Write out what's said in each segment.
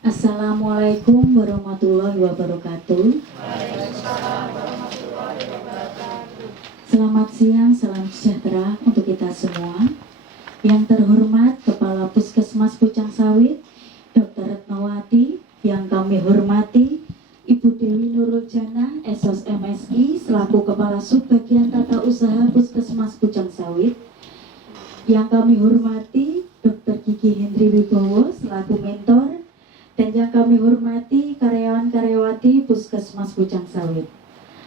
Assalamualaikum warahmatullahi wabarakatuh. Selamat siang, salam sejahtera untuk kita semua. Yang terhormat Kepala Puskesmas Pucang Sawit, Dr. Retnowati. Yang kami hormati Ibu Dewi Nurul Jannah, SOS MSI, selaku Kepala Subbagian Tata Usaha Puskesmas Pucang Sawit. Yang kami hormati Dr. Gigi Hendri Wibowo, selaku mentor. Dan yang kami hormati karyawan-karyawati Puskesmas Pucang Sawit.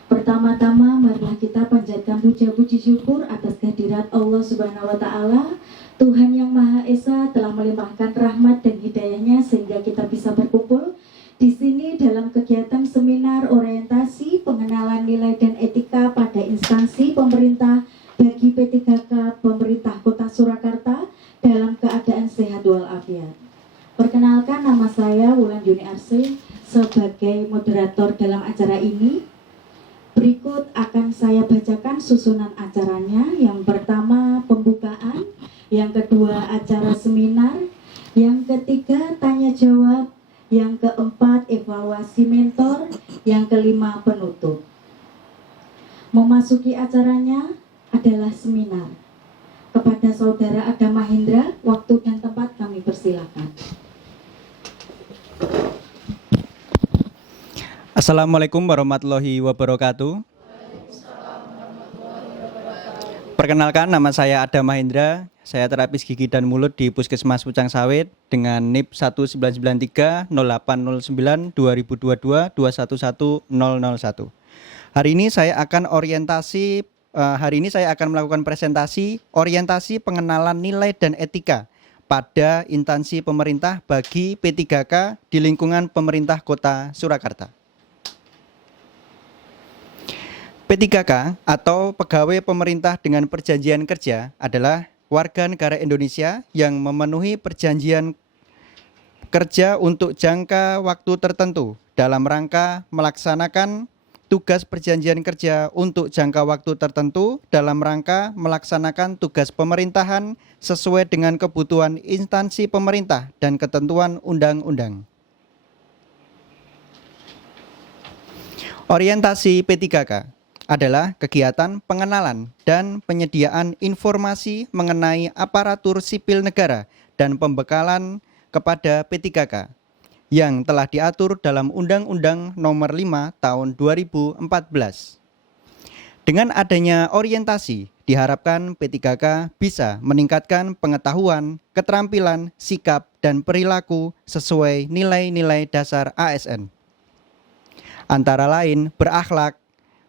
Pertama-tama marilah kita panjatkan puja-puji syukur atas kehadirat Allah Subhanahu wa Ta'ala, Tuhan yang Maha Esa telah melimpahkan rahmat dan hidayahnya sehingga kita bisa berkumpul di sini dalam kegiatan seminar orientasi pengenalan nilai dan etika pada instansi pemerintah bagi P3K Pemerintah Kota Surakarta dalam keadaan sehat walafiat. Perkenalkan, nama saya Wulan Yuni Arsy sebagai moderator dalam acara ini. Berikut akan saya bacakan susunan acaranya. Yang pertama pembukaan, yang kedua acara seminar, yang ketiga tanya jawab, yang keempat evaluasi mentor, yang kelima penutup. Memasuki acaranya adalah seminar. Kepada Saudara Adam Mahendra, waktu dan tempat kami persilakan. Assalamualaikum warahmatullahi wabarakatuh. Perkenalkan, nama saya Adam Mahendra. Saya terapis gigi dan mulut di Puskesmas Pucang Sawit dengan NIP 1993-0809-2022-211001. Hari ini saya akan melakukan presentasi orientasi pengenalan nilai dan etika pada instansi pemerintah bagi P3K di lingkungan pemerintah Kota Surakarta. P3K atau Pegawai Pemerintah dengan Perjanjian Kerja adalah warga negara Indonesia yang memenuhi perjanjian kerja untuk jangka waktu tertentu dalam rangka melaksanakan tugas perjanjian kerja untuk jangka waktu tertentu dalam rangka melaksanakan tugas pemerintahan sesuai dengan kebutuhan instansi pemerintah dan ketentuan undang-undang. Orientasi P3K adalah kegiatan pengenalan dan penyediaan informasi mengenai aparatur sipil negara dan pembekalan kepada P3K yang telah diatur dalam Undang-Undang Nomor 5 Tahun 2014. Dengan adanya orientasi, diharapkan P3K bisa meningkatkan pengetahuan, keterampilan, sikap, dan perilaku sesuai nilai-nilai dasar ASN. Antara lain berakhlak,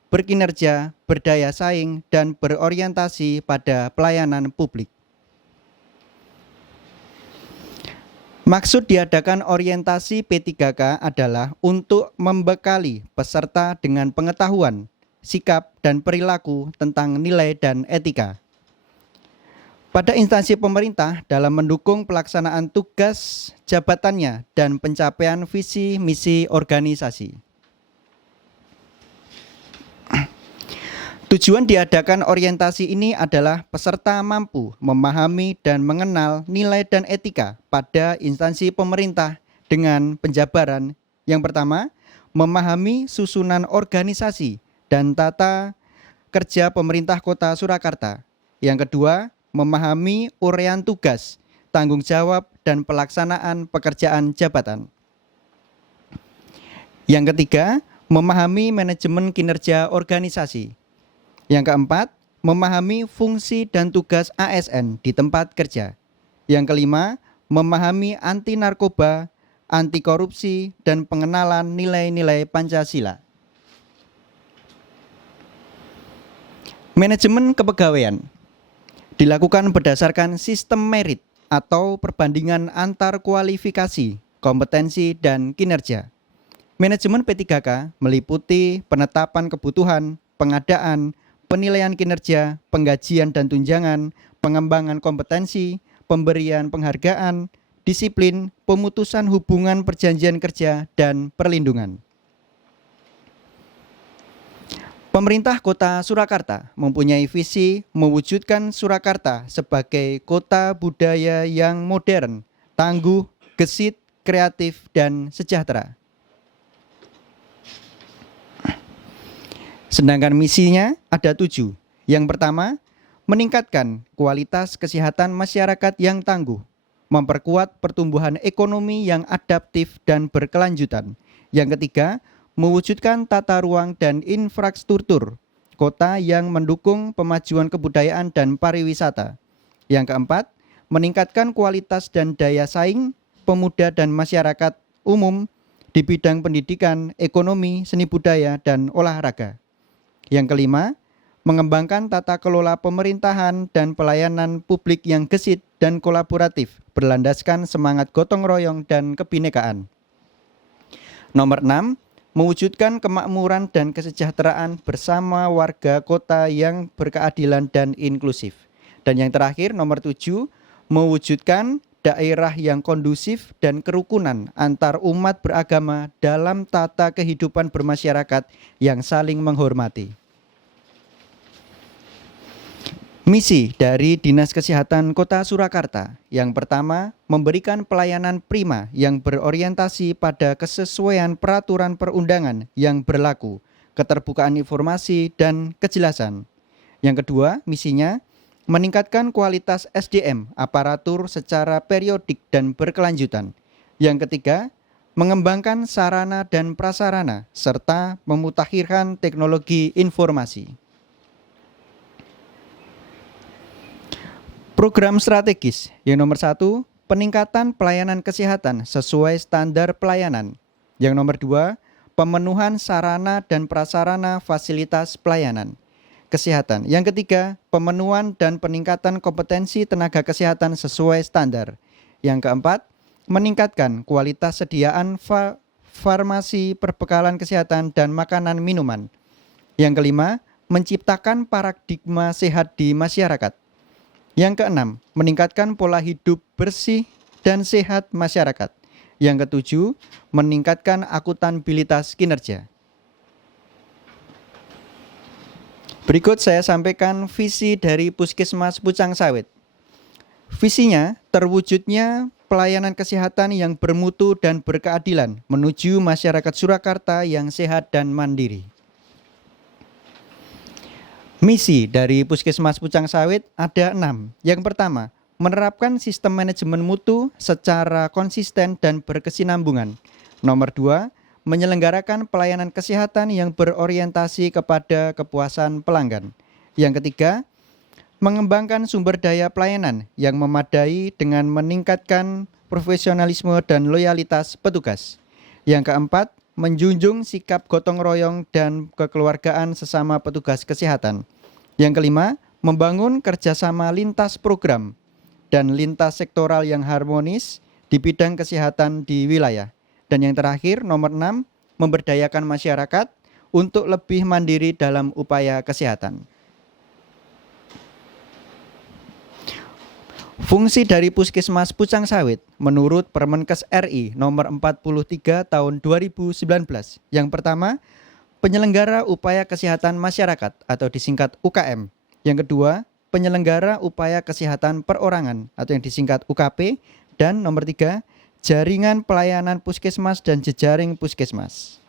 berkinerja, berdaya saing, dan berorientasi pada pelayanan publik. Maksud diadakan orientasi P3K adalah untuk membekali peserta dengan pengetahuan, sikap, dan perilaku tentang nilai dan etika pada instansi pemerintah dalam mendukung pelaksanaan tugas jabatannya dan pencapaian visi misi organisasi. Tujuan diadakan orientasi ini adalah peserta mampu memahami dan mengenal nilai dan etika pada instansi pemerintah dengan penjabaran. Yang pertama, memahami susunan organisasi dan tata kerja pemerintah Kota Surakarta. Yang kedua, memahami uraian tugas, tanggung jawab, dan pelaksanaan pekerjaan jabatan. Yang ketiga, memahami manajemen kinerja organisasi. Yang keempat, memahami fungsi dan tugas ASN di tempat kerja. Yang kelima, memahami anti narkoba, anti korupsi, dan pengenalan nilai-nilai Pancasila. Manajemen kepegawaian dilakukan berdasarkan sistem merit atau perbandingan antar kualifikasi, kompetensi, dan kinerja. Manajemen P3K meliputi penetapan kebutuhan, pengadaan, penilaian kinerja, penggajian dan tunjangan, pengembangan kompetensi, pemberian penghargaan, disiplin, pemutusan hubungan perjanjian kerja, dan perlindungan. Pemerintah Kota Surakarta mempunyai visi mewujudkan Surakarta sebagai kota budaya yang modern, tangguh, gesit, kreatif, dan sejahtera. Sedangkan misinya ada 7. Yang pertama, meningkatkan kualitas kesehatan masyarakat yang tangguh, memperkuat pertumbuhan ekonomi yang adaptif dan berkelanjutan. Yang ketiga, mewujudkan tata ruang dan infrastruktur kota yang mendukung pemajuan kebudayaan dan pariwisata. Yang keempat, meningkatkan kualitas dan daya saing pemuda dan masyarakat umum di bidang pendidikan, ekonomi, seni budaya, dan olahraga. Yang kelima, mengembangkan tata kelola pemerintahan dan pelayanan publik yang gesit dan kolaboratif, berlandaskan semangat gotong royong dan kebinekaan. Nomor 6, mewujudkan kemakmuran dan kesejahteraan bersama warga kota yang berkeadilan dan inklusif. Dan yang terakhir, nomor 7, mewujudkan daerah yang kondusif dan kerukunan antar umat beragama dalam tata kehidupan bermasyarakat yang saling menghormati. Misi dari Dinas Kesehatan Kota Surakarta. Yang pertama, memberikan pelayanan prima yang berorientasi pada kesesuaian peraturan perundangan yang berlaku, keterbukaan informasi, dan kejelasan. Yang kedua, misinya meningkatkan kualitas SDM aparatur secara periodik dan berkelanjutan. Yang ketiga, mengembangkan sarana dan prasarana serta memutakhirkan teknologi informasi. Program strategis yang nomor 1, peningkatan pelayanan kesehatan sesuai standar pelayanan. Yang nomor 2, pemenuhan sarana dan prasarana fasilitas pelayanan kesehatan. Yang ketiga, pemenuhan dan peningkatan kompetensi tenaga kesehatan sesuai standar. Yang keempat, meningkatkan kualitas sediaan farmasi, perbekalan kesehatan, dan makanan minuman. Yang kelima, menciptakan paradigma sehat di masyarakat. Yang keenam, meningkatkan pola hidup bersih dan sehat masyarakat. Yang ketujuh, meningkatkan akuntabilitas kinerja. Berikut saya sampaikan visi dari Puskesmas Pucang Sawit. Visinya terwujudnya pelayanan kesehatan yang bermutu dan berkeadilan menuju masyarakat Surakarta yang sehat dan mandiri. Misi dari Puskesmas Pucang Sawit ada 6. Yang pertama, menerapkan sistem manajemen mutu secara konsisten dan berkesinambungan. Nomor 2, menyelenggarakan pelayanan kesehatan yang berorientasi kepada kepuasan pelanggan. Yang ketiga, mengembangkan sumber daya pelayanan yang memadai dengan meningkatkan profesionalisme dan loyalitas petugas. Yang keempat, menjunjung sikap gotong royong dan kekeluargaan sesama petugas kesehatan. Yang kelima, membangun kerjasama lintas program dan lintas sektoral yang harmonis di bidang kesehatan di wilayah. Dan yang terakhir, nomor 6, memberdayakan masyarakat untuk lebih mandiri dalam upaya kesehatan. Fungsi dari Puskesmas Pucang Sawit menurut Permenkes RI nomor 43 tahun 2019. Yang pertama, penyelenggara upaya kesehatan masyarakat atau disingkat UKM. Yang kedua, penyelenggara upaya kesehatan perorangan atau yang disingkat UKP. Dan nomor 3, jaringan pelayanan puskesmas dan jejaring puskesmas.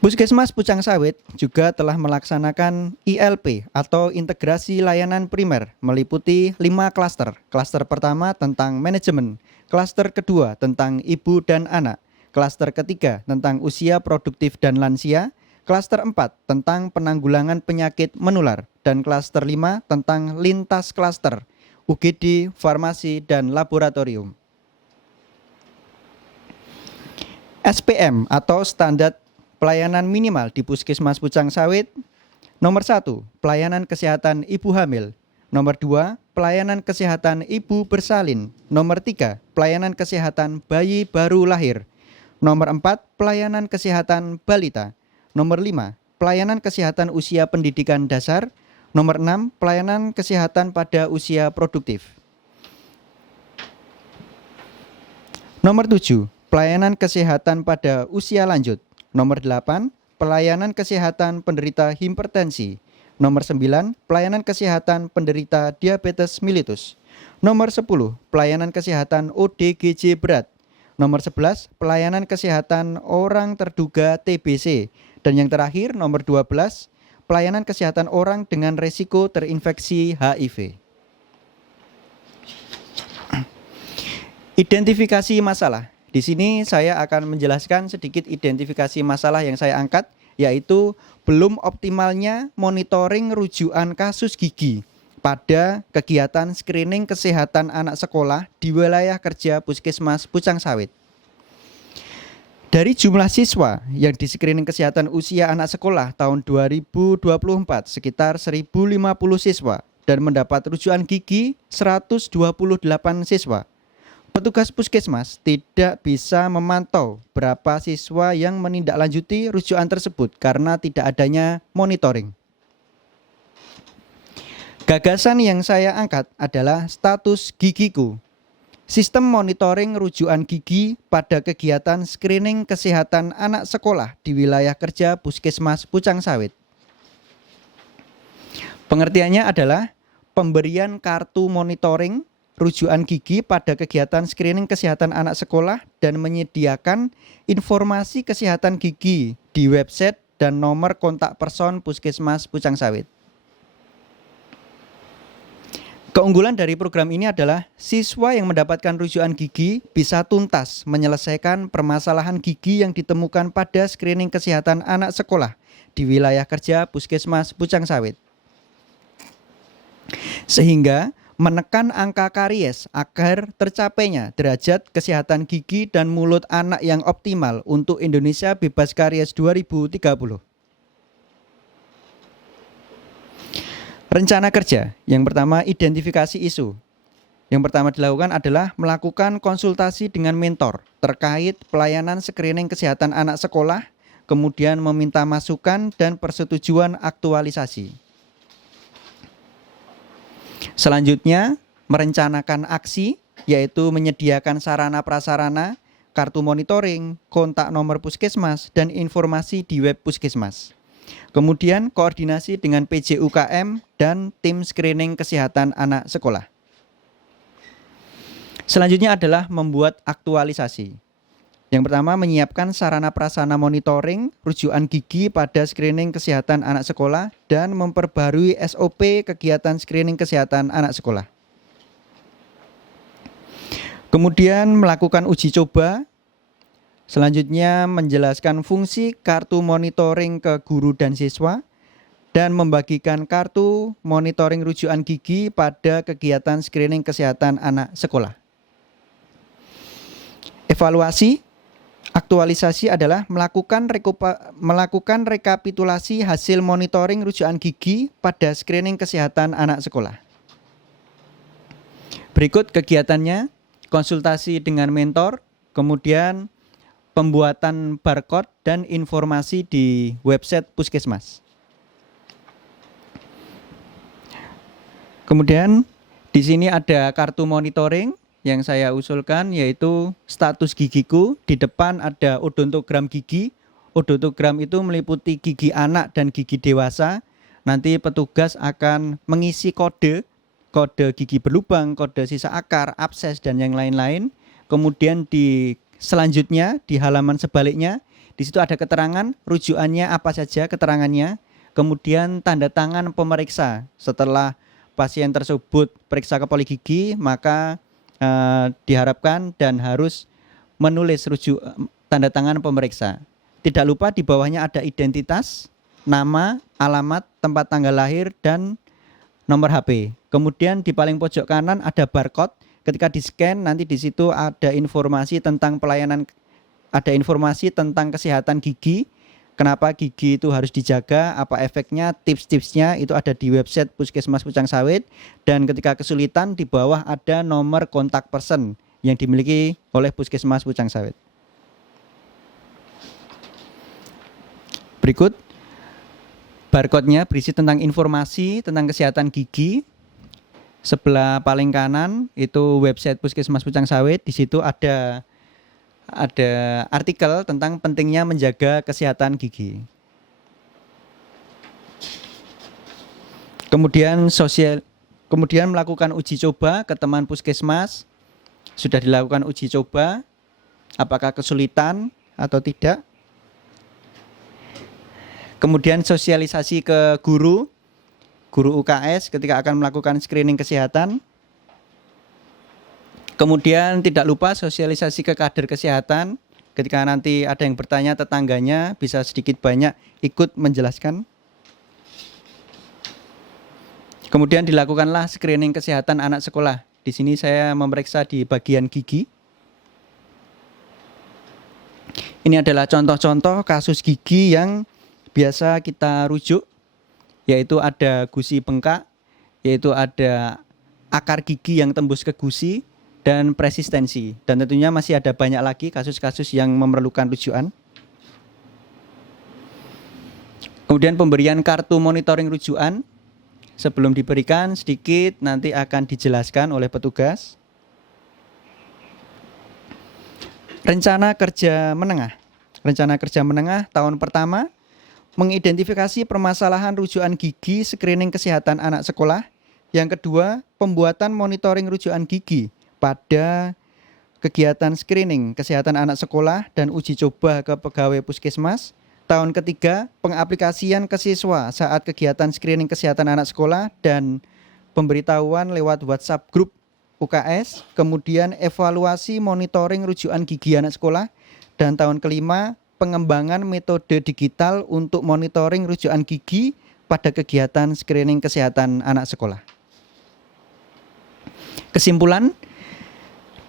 Puskesmas Pucang Sawit juga telah melaksanakan ILP atau integrasi layanan primer meliputi 5 klaster. Klaster pertama tentang manajemen, klaster kedua tentang ibu dan anak, klaster ketiga tentang usia produktif dan lansia, klaster 4 tentang penanggulangan penyakit menular, dan klaster 5 tentang lintas klaster, UGD, farmasi, dan laboratorium. SPM atau standar pelayanan minimal di Puskesmas Pucang Sawit. Nomor 1, pelayanan kesehatan ibu hamil. Nomor 2, pelayanan kesehatan ibu bersalin. Nomor 3, pelayanan kesehatan bayi baru lahir. Nomor 4, pelayanan kesehatan balita. Nomor 5, pelayanan kesehatan usia pendidikan dasar. Nomor 6, pelayanan kesehatan pada usia produktif. Nomor 7, pelayanan kesehatan pada usia lanjut. Nomor 8, pelayanan kesehatan penderita hipertensi. Nomor 9, pelayanan kesehatan penderita diabetes mellitus. Nomor 10, pelayanan kesehatan ODGJ berat. Nomor 11, pelayanan kesehatan orang terduga TBC. Dan yang terakhir, nomor 12, pelayanan kesehatan orang dengan resiko terinfeksi HIV. Identifikasi masalah. Di sini saya akan menjelaskan sedikit identifikasi masalah yang saya angkat, yaitu belum optimalnya monitoring rujukan kasus gigi pada kegiatan screening kesehatan anak sekolah di wilayah kerja Puskesmas Pucang Sawit. Dari jumlah siswa yang di screening kesehatan usia anak sekolah tahun 2024 sekitar 1.050 siswa dan mendapat rujukan gigi 128 siswa. Petugas puskesmas tidak bisa memantau berapa siswa yang menindaklanjuti rujukan tersebut karena tidak adanya monitoring. Gagasan yang saya angkat adalah status gigiku. Sistem monitoring rujukan gigi pada kegiatan screening kesehatan anak sekolah di wilayah kerja Puskesmas Pucang Sawit. Pengertiannya adalah pemberian kartu monitoring rujukan gigi pada kegiatan screening kesehatan anak sekolah dan menyediakan informasi kesehatan gigi di website dan nomor kontak person Puskesmas Pucang Sawit. Keunggulan dari program ini adalah siswa yang mendapatkan rujukan gigi bisa tuntas menyelesaikan permasalahan gigi yang ditemukan pada screening kesehatan anak sekolah di wilayah kerja Puskesmas Pucang Sawit. Sehingga menekan angka karies agar tercapainya derajat kesehatan gigi dan mulut anak yang optimal untuk Indonesia bebas karies 2030. Rencana kerja. Yang pertama, identifikasi isu. Yang pertama dilakukan adalah melakukan konsultasi dengan mentor terkait pelayanan screening kesehatan anak sekolah, kemudian meminta masukan dan persetujuan aktualisasi. Selanjutnya, merencanakan aksi, yaitu menyediakan sarana prasarana, kartu monitoring, kontak nomor puskesmas, dan informasi di web puskesmas. Kemudian, koordinasi dengan PJUKM dan tim screening kesehatan anak sekolah. Selanjutnya adalah membuat aktualisasi. Yang pertama, menyiapkan sarana prasarana monitoring rujukan gigi pada screening kesehatan anak sekolah dan memperbarui SOP kegiatan screening kesehatan anak sekolah. Kemudian melakukan uji coba. Selanjutnya menjelaskan fungsi kartu monitoring ke guru dan siswa dan membagikan kartu monitoring rujukan gigi pada kegiatan screening kesehatan anak sekolah. Evaluasi. Aktualisasi adalah melakukan rekapitulasi hasil monitoring rujukan gigi pada screening kesehatan anak sekolah. Berikut kegiatannya, konsultasi dengan mentor, kemudian pembuatan barcode dan informasi di website puskesmas. Kemudian di sini ada kartu monitoring yang saya usulkan, yaitu status gigiku. Di depan ada odontogram gigi. Odontogram itu meliputi gigi anak dan gigi dewasa. Nanti petugas akan mengisi kode gigi berlubang, kode sisa akar, abses, dan yang lain-lain. Kemudian selanjutnya di halaman sebaliknya, di situ ada keterangan rujukannya apa saja keterangannya. Kemudian tanda tangan pemeriksa. Setelah pasien tersebut periksa ke poligigi, maka diharapkan dan harus menulis tanda tangan pemeriksa. Tidak lupa di bawahnya ada identitas, nama, alamat, tempat tanggal lahir, dan nomor HP. Kemudian di paling pojok kanan ada barcode. Ketika di-scan nanti di situ ada informasi tentang pelayanan, ada informasi tentang kesehatan gigi. Kenapa gigi itu harus dijaga, apa efeknya, tips-tipsnya itu ada di website Puskesmas Pucang Sawit. Dan ketika kesulitan di bawah ada nomor kontak person yang dimiliki oleh Puskesmas Pucang Sawit. Berikut barcode-nya berisi tentang informasi tentang kesehatan gigi. Sebelah paling kanan itu website Puskesmas Pucang Sawit. Di situ ada artikel tentang pentingnya menjaga kesehatan gigi. Kemudian melakukan uji coba ke teman puskesmas. Sudah dilakukan uji coba, apakah kesulitan atau tidak. Kemudian sosialisasi ke guru UKS ketika akan melakukan screening kesehatan. Kemudian tidak lupa sosialisasi ke kader kesehatan ketika nanti ada yang bertanya, tetangganya bisa sedikit banyak ikut menjelaskan. Kemudian dilakukanlah screening kesehatan anak sekolah. Di sini saya memeriksa di bagian gigi. Ini adalah contoh-contoh kasus gigi yang biasa kita rujuk, yaitu ada gusi bengkak, yaitu ada akar gigi yang tembus ke gusi, dan persistensi. Dan tentunya masih ada banyak lagi kasus-kasus yang memerlukan rujukan. Kemudian pemberian kartu monitoring rujukan. Sebelum diberikan sedikit nanti akan dijelaskan oleh petugas. Rencana kerja menengah. Rencana kerja menengah tahun pertama mengidentifikasi permasalahan rujukan gigi screening kesehatan anak sekolah. Yang kedua, pembuatan monitoring rujukan gigi pada kegiatan screening kesehatan anak sekolah dan uji coba ke pegawai puskesmas. Tahun ketiga, pengaplikasian ke siswa saat kegiatan screening kesehatan anak sekolah dan pemberitahuan lewat WhatsApp grup UKS. Kemudian evaluasi monitoring rujukan gigi anak sekolah. Dan tahun kelima, pengembangan metode digital untuk monitoring rujukan gigi pada kegiatan screening kesehatan anak sekolah. Kesimpulan,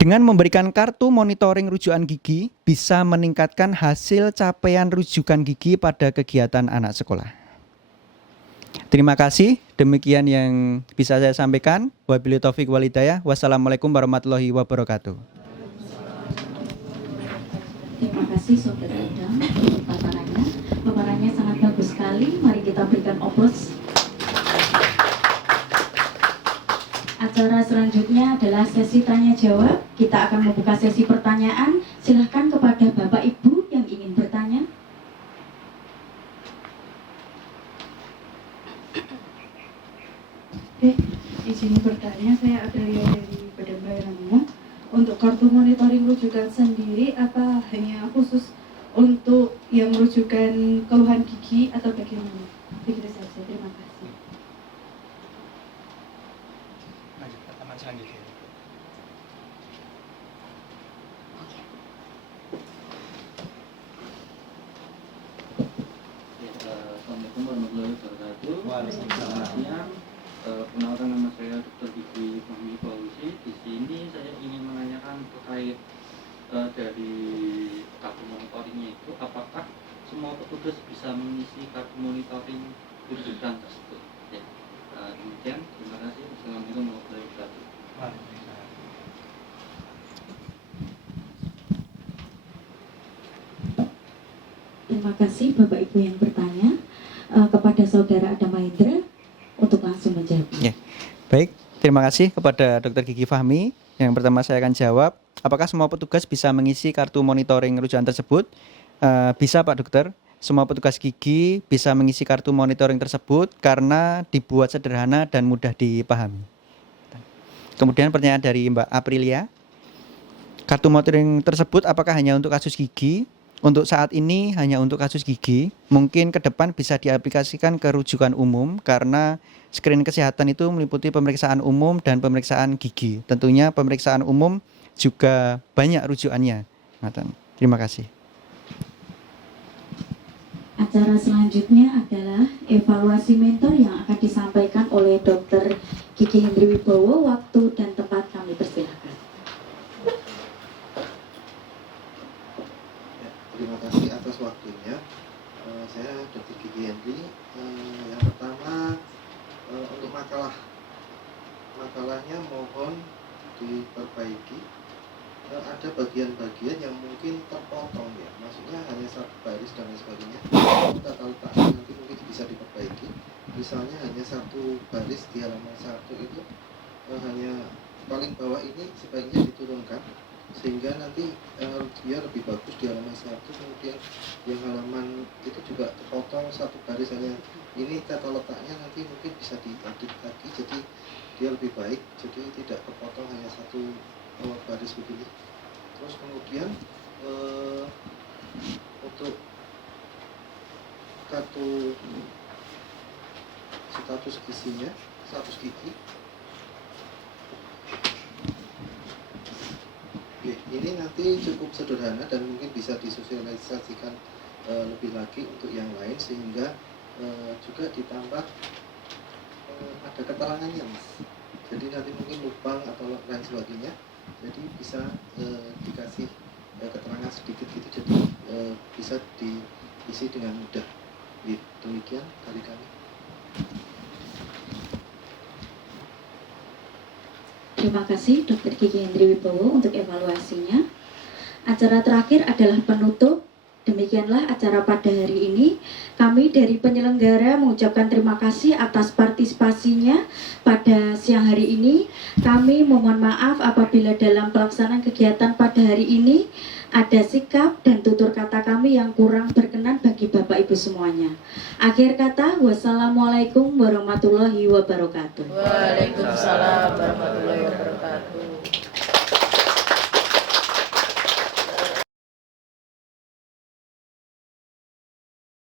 dengan memberikan kartu monitoring rujukan gigi bisa meningkatkan hasil capaian rujukan gigi pada kegiatan anak sekolah. Terima kasih, demikian yang bisa saya sampaikan. Wabillahi taufiq wal hidayah. Wassalamualaikum warahmatullahi wabarakatuh. Terima kasih Saudara Idam untuk paparannya. Paparannya sangat bagus sekali. Mari kita berikan aplaus. Acara selanjutnya adalah sesi tanya jawab. Kita akan membuka sesi pertanyaan. Silahkan kepada Bapak Ibu yang ingin bertanya. Oke, izin bertanya, saya Adalia dari Badan Pelayanan Umum. Untuk kartu monitoring rujukan sendiri, apa hanya khusus untuk yang rujukan keluhan gigi atau bagaimana? Begitu saja, terima kasih. Assalamualaikum warahmatullahi wabarakatuh. Selamat siang. Perkenalkan, nama saya Dr. Gigi Fahmi Fauzi. Di sini saya ingin menanyakan terkait dari kartu monitoringnya itu, apakah semua petugas bisa mengisi kartu monitoring rujukan tersebut? Ya. Demikian, terima kasih. Assalamualaikum warahmatullahi wabarakatuh. Terima kasih Bapak Ibu yang bertanya. Kepada Saudara Adam Mahendra untuk langsung menjawab. Ya. Baik, terima kasih kepada Dr. Gigi Fahmi. Yang pertama saya akan jawab, apakah semua petugas bisa mengisi kartu monitoring rujukan tersebut? Bisa Pak Dokter. Semua petugas gigi bisa mengisi kartu monitoring tersebut karena dibuat sederhana dan mudah dipahami. Kemudian pertanyaan dari Mbak Aprilia. Kartu monitoring tersebut apakah hanya untuk kasus gigi? Untuk saat ini hanya untuk kasus gigi. Mungkin ke depan bisa diaplikasikan ke rujukan umum karena screening kesehatan itu meliputi pemeriksaan umum dan pemeriksaan gigi. Tentunya pemeriksaan umum juga banyak rujukannya. Terima kasih. Acara selanjutnya adalah evaluasi mentor yang akan disampaikan oleh Dr. Gigi Hendri Wibowo. Waktu dan tempat kami persilakan. Terima kasih atas waktunya. Saya Dr. Gigi Hendri. Yang pertama, untuk makalahnya mohon diperbaiki. Ada bagian-bagian yang mungkin terpotong ya, maksudnya hanya satu baris dan lain sebagainya. Kita tahu nanti mungkin bisa diperbaiki. Misalnya hanya satu baris di halaman 1 itu hanya paling bawah ini sebaiknya diturunkan sehingga nanti dia lebih bagus di halaman 1. Kemudian yang halaman itu juga terpotong satu baris hanya Ini tata letaknya nanti mungkin bisa diedit lagi, jadi dia lebih baik, jadi tidak kepotong hanya satu baris begini. Terus kemudian untuk kartu status gizinya, status gigi. Oke, ini nanti cukup sederhana dan mungkin bisa disosialisasikan lebih lagi untuk yang lain, sehingga juga ditambah ada keterangannya, Mas. Jadi nanti mungkin lubang atau lain sebagainya, jadi bisa dikasih keterangan sedikit gitu, jadi bisa diisi dengan mudah. Demikian dari kami. Terima kasih Dr. Kiki Hendri Wibowo untuk evaluasinya. Acara terakhir adalah penutup. Demikianlah acara pada hari ini. Kami dari penyelenggara mengucapkan terima kasih atas partisipasinya pada siang hari ini. Kami memohon maaf apabila dalam pelaksanaan kegiatan pada hari ini ada sikap dan tutur kata kami yang kurang berkenan bagi Bapak Ibu semuanya. Akhir kata, wassalamualaikum warahmatullahi wabarakatuh. Waalaikumsalam warahmatullahi wabarakatuh.